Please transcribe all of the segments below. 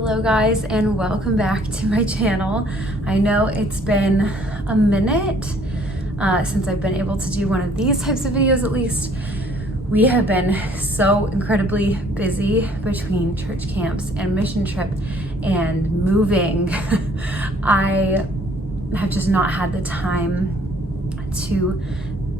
Hello guys, and welcome back to my channel. I know it's been a minute since I've been able to do one of these types of videos. At least we have been so incredibly busy between church camps and mission trip and moving. I have just not had the time to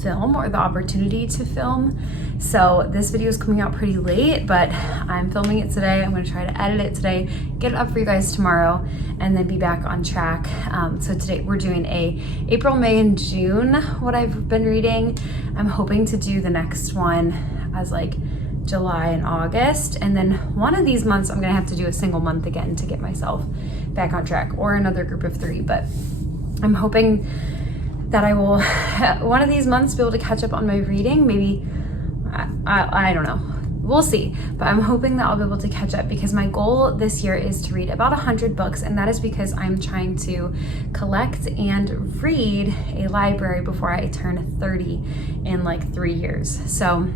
film or the opportunity to film. So this video is coming out pretty late, but I'm filming it today. I'm going to try to edit it today, get it up for you guys tomorrow, and then be back on track. So today we're doing a April, May, and June, what I've been reading. I'm hoping to do the next one as like July and August, and then one of these months I'm going to have to do a single month again to get myself back on track, or another group of 3, but I'm hoping that I will one of these months be able to catch up on my reading. Maybe I don't know, we'll see, but I'm hoping that I'll be able to catch up, because my goal this year is to read about 100 books, and that is because I'm trying to collect and read a library before I turn 30 in like 3 years. So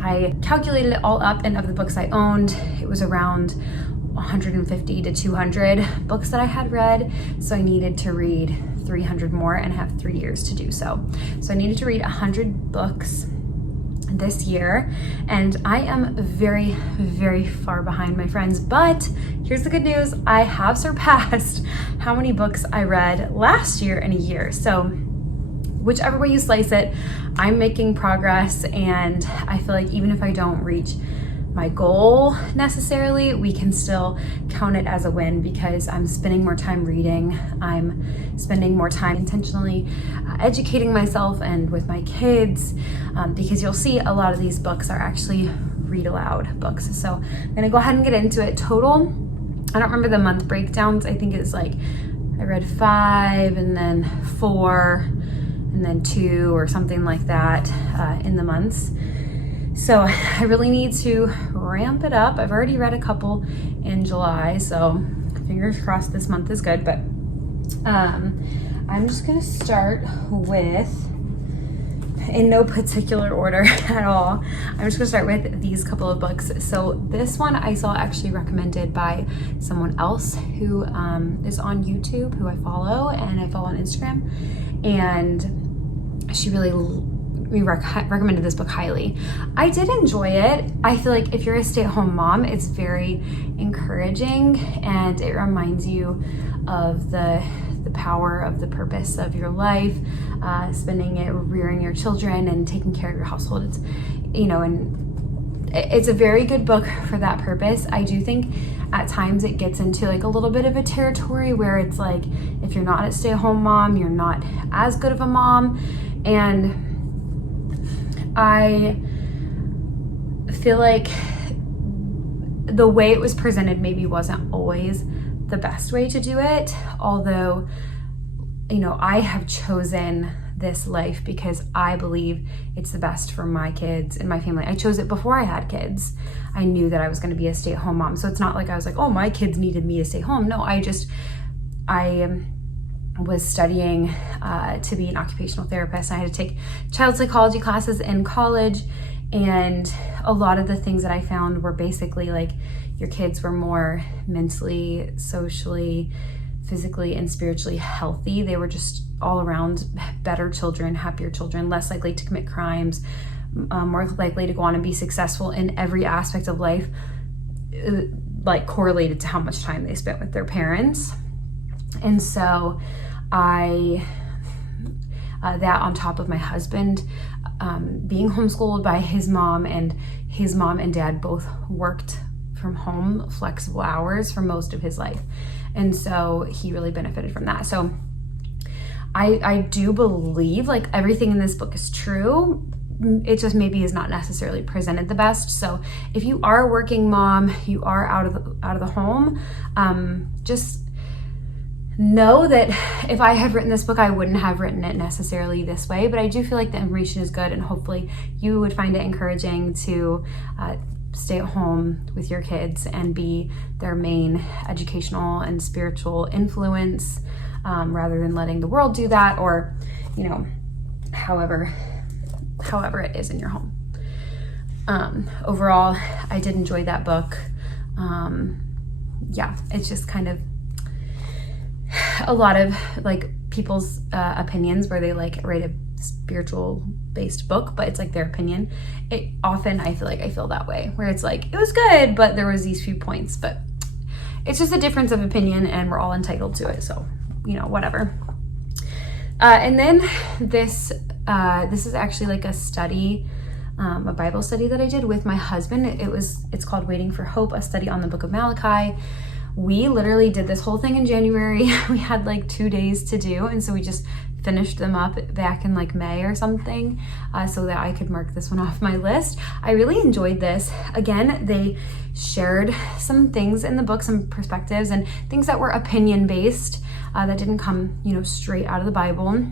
I calculated it all up, and of the books I owned, it was around 150 to 200 books that I had read. So I needed to read 300 more and have 3 years to do so. So I needed to read 100 books this year, and I am very, very far behind my friends. But here's the good news: I have surpassed how many books I read last year in a year. So whichever way you slice it, I'm making progress, and I feel like even if I don't reach my goal necessarily, we can still count it as a win, because I'm spending more time reading. I'm spending more time intentionally educating myself and with my kids, because you'll see a lot of these books are actually read aloud books. So I'm gonna go ahead and get into it. Total, I don't remember the month breakdowns. I think it's like I read 5 and then 4 and then 2 or something like that in the months. So I really need to ramp it up. I've already read a couple in July, so fingers crossed this month is good. But I'm just gonna start with, in no particular order at all, I'm just gonna start with these couple of books. So this one I saw actually recommended by someone else who is on YouTube, who I follow, and I follow on Instagram, and she really recommended this book highly. I did enjoy it. I feel like if you're a stay-at-home mom, it's very encouraging, and it reminds you of the power of the purpose of your life, spending it rearing your children and taking care of your household. It's, you know, and it's a very good book for that purpose. I do think at times it gets into like a little bit of a territory where it's like, if you're not a stay-at-home mom, you're not as good of a mom. And I feel like the way it was presented maybe wasn't always the best way to do it. Although, you know, I have chosen this life because I believe it's the best for my kids and my family. I chose it before I had kids. I knew that I was going to be a stay-at-home mom. So it's not like I was like, oh, my kids needed me to stay home. No, I was studying to be an occupational therapist. I had to take child psychology classes in college, and a lot of the things that I found were basically like your kids were more mentally, socially, physically, and spiritually healthy. They were just all around better children, happier children, less likely to commit crimes, more likely to go on and be successful in every aspect of life, like correlated to how much time they spent with their parents. And so that on top of my husband being homeschooled by his mom, and his mom and dad both worked from home flexible hours for most of his life. And so he really benefited from that. So I do believe like everything in this book is true. It just maybe is not necessarily presented the best. So if you are a working mom, you are out of the home, just know that if I had written this book, I wouldn't have written it necessarily this way, but I do feel like the information is good, and hopefully you would find it encouraging to stay at home with your kids and be their main educational and spiritual influence, rather than letting the world do that, or, you know, however it is in your home. Overall, I did enjoy that book. yeah, it's just kind of a lot of like people's opinions where they like write a spiritual based book, but it's like their opinion. It often, I feel that way, where it's like, it was good, but there was these few points, but it's just a difference of opinion and we're all entitled to it. So, you know, whatever. And then this is actually like a study, a Bible study that I did with my husband. It's called Waiting for Hope, a study on the book of Malachi. We literally did this whole thing in January. We had like 2 days to do. And so we just finished them up back in like May or something, so that I could mark this one off my list. I really enjoyed this. Again, they shared some things in the book, some perspectives and things that were opinion based, that didn't come, you know, straight out of the Bible.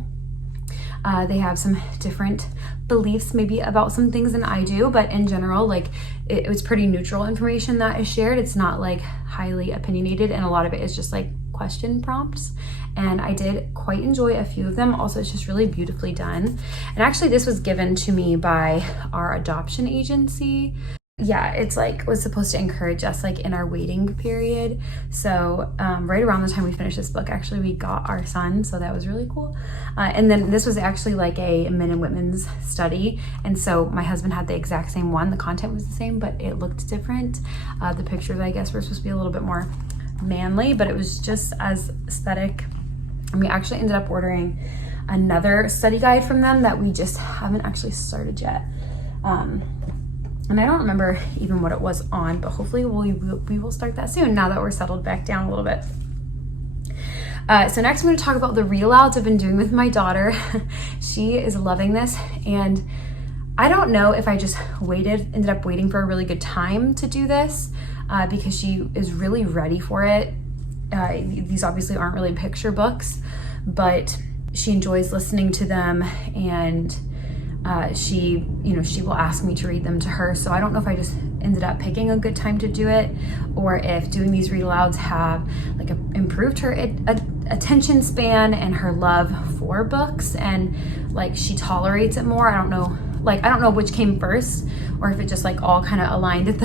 They have some different beliefs maybe about some things than I do, but in general, like it was pretty neutral information that is shared. It's not like highly opinionated, and a lot of it is just like question prompts, and I did quite enjoy a few of them. Also, it's just really beautifully done. And actually this was given to me by our adoption agency. Yeah, it's like was supposed to encourage us like in our waiting period. So right around the time we finished this book, actually we got our son, so that was really cool. And then this was actually like a men and women's study, and so my husband had the exact same one. The content was the same, but it looked different. The pictures, I guess, were supposed to be a little bit more manly, but it was just as aesthetic. And we actually ended up ordering another study guide from them that we just haven't actually started yet. And I don't remember even what it was on, but hopefully we will start that soon now that we're settled back down a little bit. So next I'm going to talk about the read alouds I've been doing with my daughter. She is loving this, and I don't know if I just ended up waiting for a really good time to do this, because she is really ready for it. These obviously aren't really picture books, but she enjoys listening to them, and she will ask me to read them to her. So I don't know if I just ended up picking a good time to do it, or if doing these read alouds have like improved her attention span and her love for books, and like she tolerates it more. I don't know which came first, or if it just like all kind of aligned at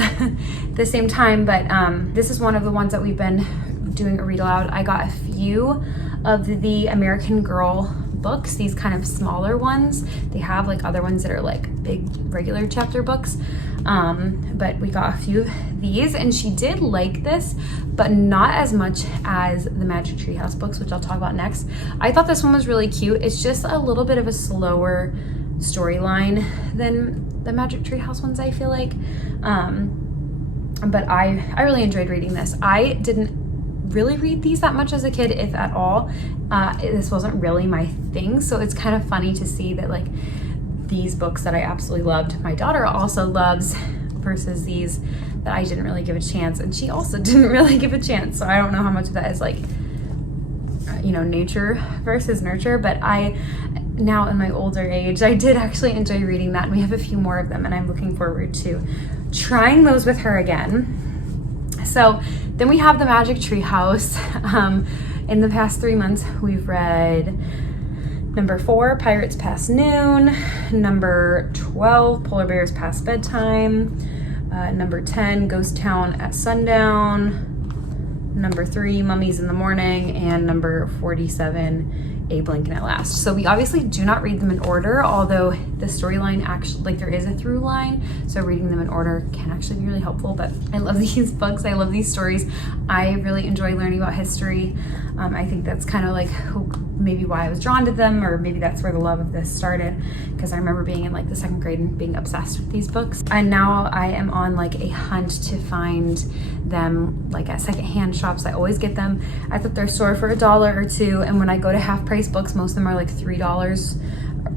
the same time. But this is one of the ones that we've been doing a read aloud. I got a few of the American Girl books, these kind of smaller ones. They have like other ones that are like big regular chapter books, but we got a few of these, and she did like this, but not as much as the Magic Tree House books, which I'll talk about next. I thought this one was really cute. It's just a little bit of a slower storyline than the Magic Tree House ones, I feel like, but I really enjoyed reading this. I didn't really read these that much as a kid, if at all. This wasn't really my thing, so it's kind of funny to see that like these books that I absolutely loved, my daughter also loves, versus these that I didn't really give a chance, and she also didn't really give a chance. So I don't know how much of that is like, you know, nature versus nurture, but I, now in my older age, I did actually enjoy reading that, and we have a few more of them, and I'm looking forward to trying those with her again. So then we have the Magic Tree House. In the past 3 months, we've read number 4, Pirates Past Noon, number 12, Polar Bears Past Bedtime, number 10, Ghost Town at Sundown, number 3, Mummies in the Morning, and number 47, Abe Lincoln at Last. So we obviously do not read them in order, although the storyline actually, like there is a through line, so reading them in order can actually be really helpful. But I love these books. I love these stories. I really enjoy learning about history. I think that's kind of like maybe why I was drawn to them, or maybe that's where the love of this started, because I remember being in like the 2nd grade and being obsessed with these books. And now I am on like a hunt to find them like at secondhand shops. I always get them at the thrift store for $1 or $2, and when I go to half price books, most of them are like $3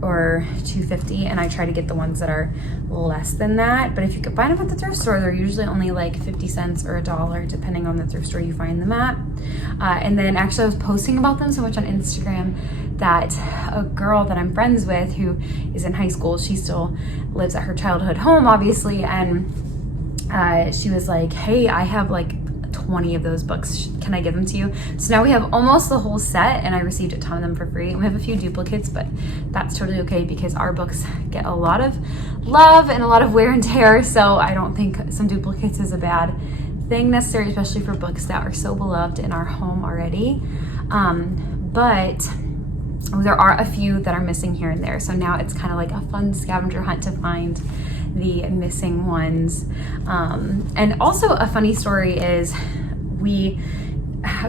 or $2.50, and I try to get the ones that are less than that. But if you could find them at the thrift store, they're usually only like 50 cents or $1, depending on the thrift store you find them at. And then actually I was posting about them so much on Instagram that a girl that I'm friends with who is in high school, she still lives at her childhood home, obviously, and she was like, hey, I have like 20 of those books, can I give them to you? So now we have almost the whole set, and I received a ton of them for free. And we have a few duplicates, but that's totally okay because our books get a lot of love and a lot of wear and tear, so I don't think some duplicates is a bad thing necessary, especially for books that are so beloved in our home already. But there are a few that are missing here and there. So now it's kind of like a fun scavenger hunt to find the missing ones. And also a funny story is we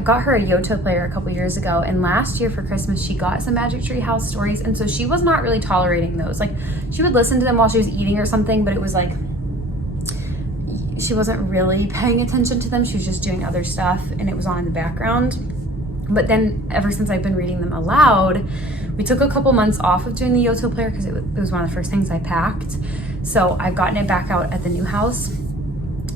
got her a Yoto player a couple years ago, and last year for Christmas she got some Magic Tree House stories, and so she was not really tolerating those. Like, she would listen to them while she was eating or something, but it was like she wasn't really paying attention to them. She was just doing other stuff and it was on in the background. But then ever since I've been reading them aloud, we took a couple months off of doing the Yoto player because it was one of the first things I packed. So I've gotten it back out at the new house,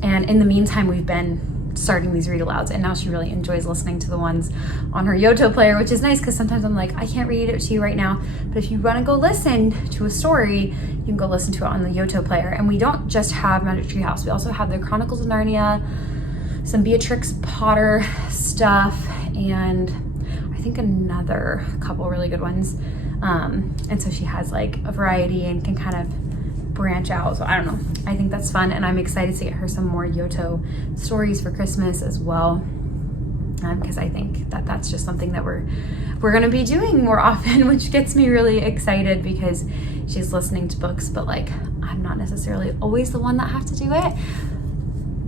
and in the meantime we've been starting these read alouds, and now she really enjoys listening to the ones on her Yoto player, which is nice because sometimes I'm like, I can't read it to you right now, but if you want to go listen to a story, you can go listen to it on the Yoto player. And we don't just have Magic Tree House, we also have the Chronicles of Narnia, some Beatrix Potter stuff, and I think another couple really good ones. And so she has like a variety and can kind of branch out. So I don't know, I think that's fun, and I'm excited to get her some more Yoto stories for Christmas as well, because I think that that's just something that we're going to be doing more often, which gets me really excited because she's listening to books, but like I'm not necessarily always the one that have to do it.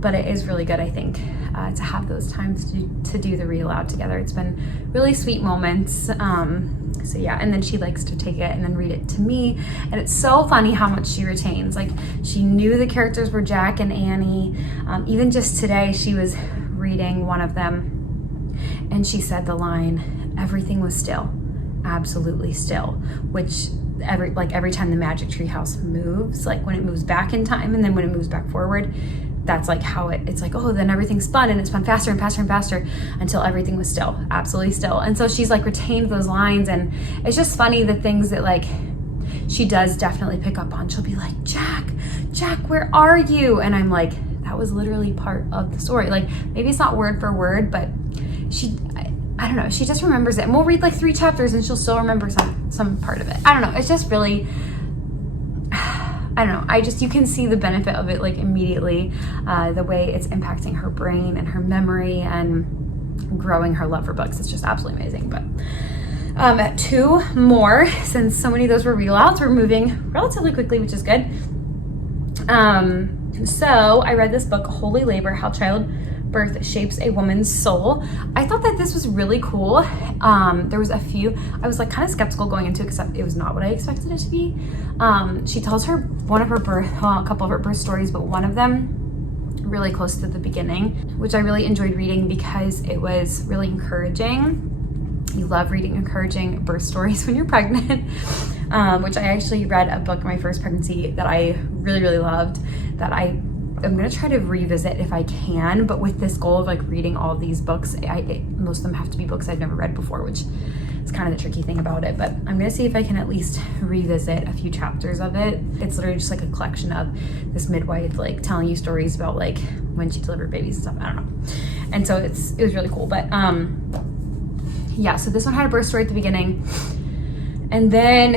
But it is really good, I think, to have those times to do the read aloud together. It's been really sweet moments. So yeah, and then she likes to take it and then read it to me. And it's so funny how much she retains. Like, she knew the characters were Jack and Annie. Even just today, she was reading one of them and she said the line, "Everything was still, absolutely still," which every time the Magic Tree House moves, like when it moves back in time and then when it moves back forward, that's like how it's like, oh, then everything spun and it spun faster and faster and faster until everything was still, absolutely still. And so she's like retained those lines, and it's just funny the things that like she does definitely pick up on. She'll be like, Jack, where are you? And I'm like, that was literally part of the story. Like, maybe it's not word for word, but I don't know, she just remembers it. And we'll read like 3 chapters and she'll still remember some part of it. I don't know, it's just really, I don't know, you can see the benefit of it like immediately, the way it's impacting her brain and her memory and growing her love for books. It's just absolutely amazing. But 2 more, since so many of those were read alouds, we're moving relatively quickly, which is good. So I read this book, Holy Labor, How Childbirth Shapes a Woman's Soul. I thought that this was really cool. There was a few, I was like kind of skeptical going into it because it was not what I expected it to be. She tells a couple of her birth stories, but one of them really close to the beginning, which I really enjoyed reading because it was really encouraging. You love reading encouraging birth stories when you're pregnant, which I actually read a book in my first pregnancy that I really, really loved, that I'm gonna try to revisit if I can, but with this goal of like reading all of these books, most of them have to be books I've never read before, which is kind of the tricky thing about it, but I'm gonna see if I can at least revisit a few chapters of it. It's literally just like a collection of this midwife like telling you stories about like when she delivered babies and stuff, I don't know. And so it was really cool, but yeah, so this one had a birth story at the beginning, and then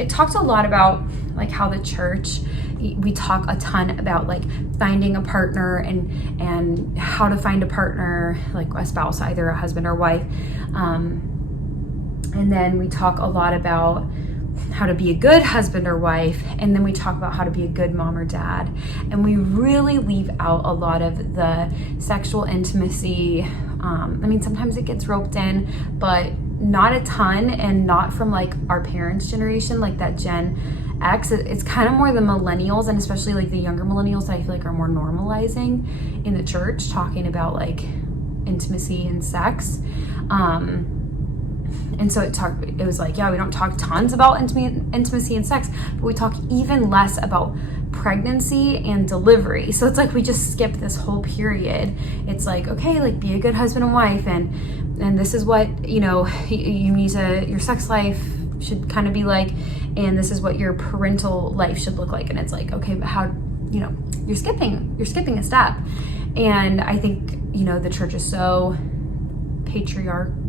it talked a lot about like how the church, we talk a ton about like finding a partner and how to find a partner, like a spouse, either a husband or wife. And then we talk a lot about how to be a good husband or wife, and then we talk about how to be a good mom or dad. And we really leave out a lot of the sexual intimacy. I mean, sometimes it gets roped in, but not a ton, and not from like our parents' generation, like that Gen X. It's kind of more the millennials, and especially like the younger millennials that I feel like are more normalizing in the church, talking about like intimacy and sex. And so it was like, yeah, we don't talk tons about intimacy and sex, but we talk even less about pregnancy and delivery. So it's like we just skip this whole period. It's like, okay, like be a good husband and wife, and this is what, you know, you need to, your sex life should kind of be like, and this is what your parental life should look like. And it's like, okay, but how, you know, you're skipping a step. And I think, you know, the church is so patriarchal,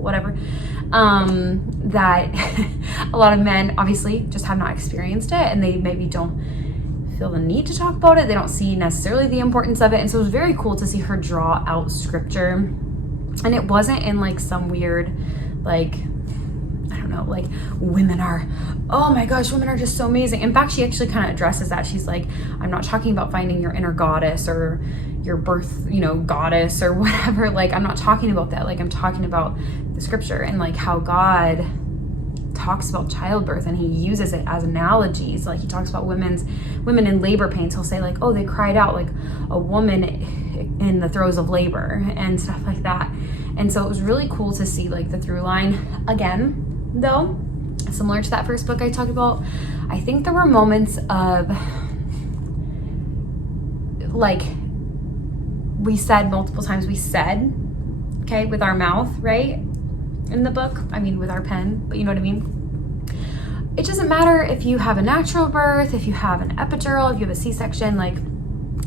whatever, that a lot of men obviously just have not experienced it, and they maybe don't feel the need to talk about it. They don't see necessarily the importance of it. And so it was very cool to see her draw out scripture. And it wasn't in like some weird, like, I don't know, like women are, oh my gosh, women are just so amazing. In fact, she actually kind of addresses that. She's like, I'm not talking about finding your inner goddess or your birth, you know, goddess or whatever. Like, I'm not talking about that. Like, I'm talking about the scripture and like how God talks about childbirth, and he uses it as analogies. Like, he talks about women in labor pains. He'll say like, oh, they cried out like a woman in the throes of labor and stuff like that. And so it was really cool to see like the through line. Again, though, similar to that first book I talked about, I think there were moments of like, we said multiple times, okay, with our mouth, right? In the book, I mean with our pen, but you know what I mean? It doesn't matter if you have a natural birth, if you have an epidural, if you have a C-section, like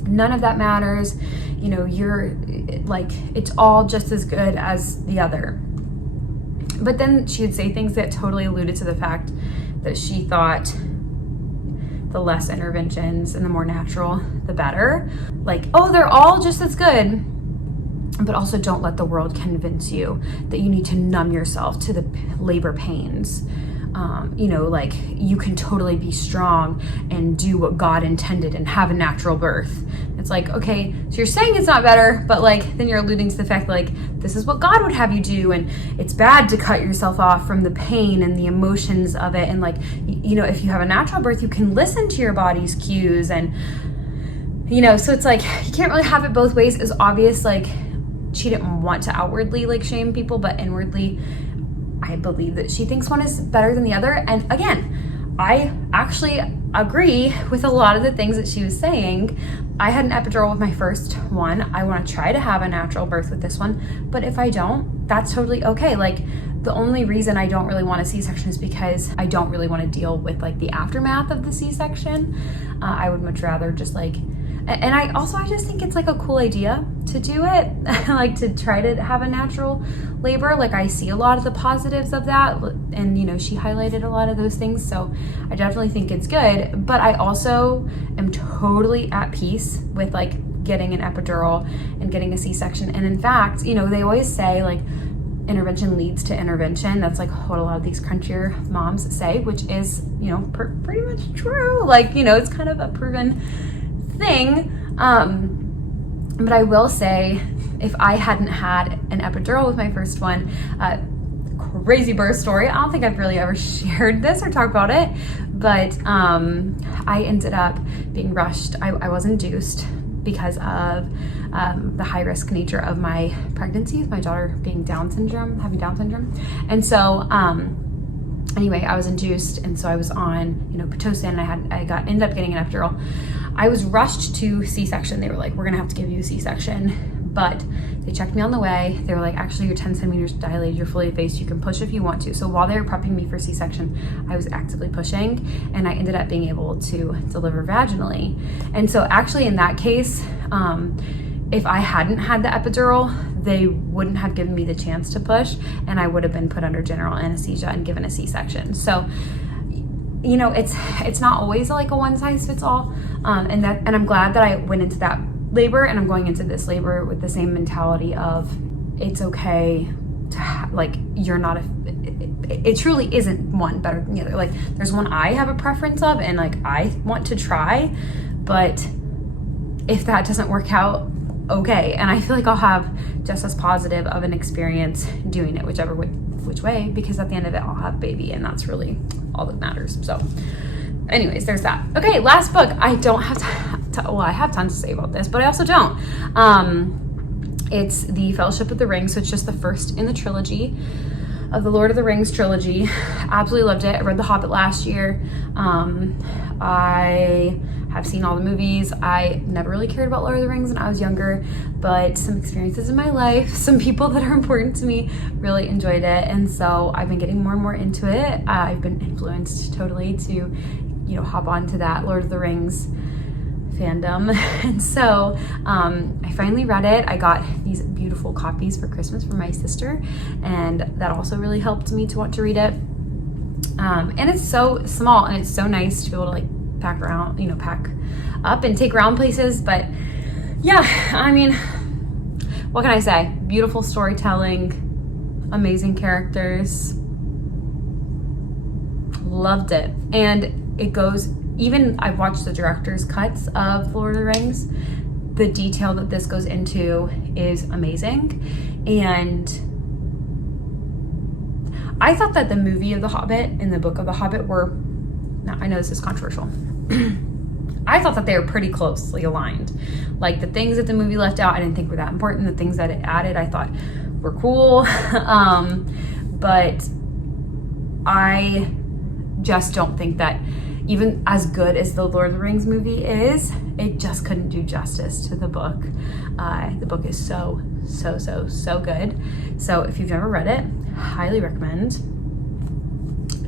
none of that matters. You know, you're like, it's all just as good as the other. But then she would say things that totally alluded to the fact that she thought the less interventions and the more natural, the better. Like, oh, they're all just as good. But also don't let the world convince you that you need to numb yourself to the labor pains. You know, like, you can totally be strong and do what God intended and have a natural birth. It's like, okay, so you're saying it's not better, but like, then you're alluding to the fact that like, this is what God would have you do. And it's bad to cut yourself off from the pain and the emotions of it. And like, you know, if you have a natural birth, you can listen to your body's cues. And, you know, so it's like, you can't really have it both ways. It's obvious, like, she didn't want to outwardly like shame people, but inwardly, I believe that she thinks one is better than the other. And again, I actually agree with a lot of the things that she was saying. I had an epidural with my first one. I want to try to have a natural birth with this one, but if I don't, that's totally okay. Like, the only reason I don't really want a C-section is because I don't really want to deal with like the aftermath of the C-section. I would much rather just like, and I just think it's like a cool idea to do it, like to try to have a natural labor. Like, I see a lot of the positives of that, and you know, she highlighted a lot of those things, so I definitely think it's good. But I also am totally at peace with like getting an epidural and getting a C-section. And in fact, you know, they always say like intervention leads to intervention. That's like what a lot of these crunchier moms say, which is, you know, pretty much true. Like, you know, it's kind of a proven thing. But I will say, if I hadn't had an epidural with my first one, crazy birth story. I don't think I've really ever shared this or talked about it, but I ended up being rushed. I was induced because of the high risk nature of my pregnancy with my daughter having Down syndrome. And so anyway, I was induced, and so I was on, you know, Pitocin, and I ended up getting an epidural. I was rushed to C-section. They were like, we're gonna have to give you a C-section, but they checked me on the way. They were like, actually, you're 10 centimeters dilated, you're fully effaced, you can push if you want to. So while they were prepping me for C-section, I was actively pushing, and I ended up being able to deliver vaginally. And so actually in that case, if I hadn't had the epidural, they wouldn't have given me the chance to push, and I would have been put under general anesthesia and given a C-section. So, you know, it's not always like a one size fits all. And I'm glad that I went into that labor, and I'm going into this labor with the same mentality of, it's okay to like, you're not it truly isn't one better than the other. Like, there's one I have a preference of, and like, I want to try, but if that doesn't work out, okay. And I feel like I'll have just as positive of an experience doing it which way, because at the end of it, I'll have a baby, and that's really all that matters. So anyways, there's that. Okay, last book. I don't have well, I have tons to say about this, but I also don't. It's the Fellowship of the Ring. So it's just the first in the trilogy of the Lord of the Rings trilogy. Absolutely loved it. I read The Hobbit last year. I have seen all the movies. I never really cared about Lord of the Rings when I was younger, but some experiences in my life, some people that are important to me really enjoyed it. And so I've been getting more and more into it. I've been influenced totally to, you know, hop onto that Lord of the Rings fandom. And so I finally read it. I got these beautiful copies for Christmas from my sister, and that also really helped me to want to read it. And it's so small, and it's so nice to be able to like pack up and take around places. But yeah, I mean, what can I say? Beautiful storytelling, amazing characters. Loved it. And it goes, even I've watched the director's cuts of Lord of the Rings. The detail that this goes into is amazing. And I thought that the movie of The Hobbit and the book of The Hobbit were, now I know this is controversial, I thought that they were pretty closely aligned. Like the things that the movie left out, I didn't think were that important. The things that it added, I thought were cool. But I just don't think that even as good as the Lord of the Rings movie is, it just couldn't do justice to the book. The book is so good. So if you've never read it, highly recommend.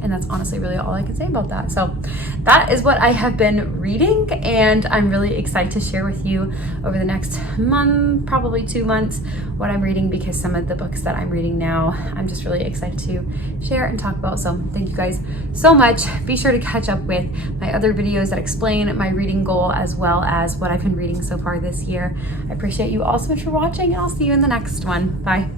And that's honestly really all I can say about that. So that is what I have been reading, and I'm really excited to share with you over the next month, probably 2 months, what I'm reading, because some of the books that I'm reading now, I'm just really excited to share and talk about. So thank you guys so much. Be sure to catch up with my other videos that explain my reading goal as well as what I've been reading so far this year. I appreciate you all so much for watching, and I'll see you in the next one. Bye.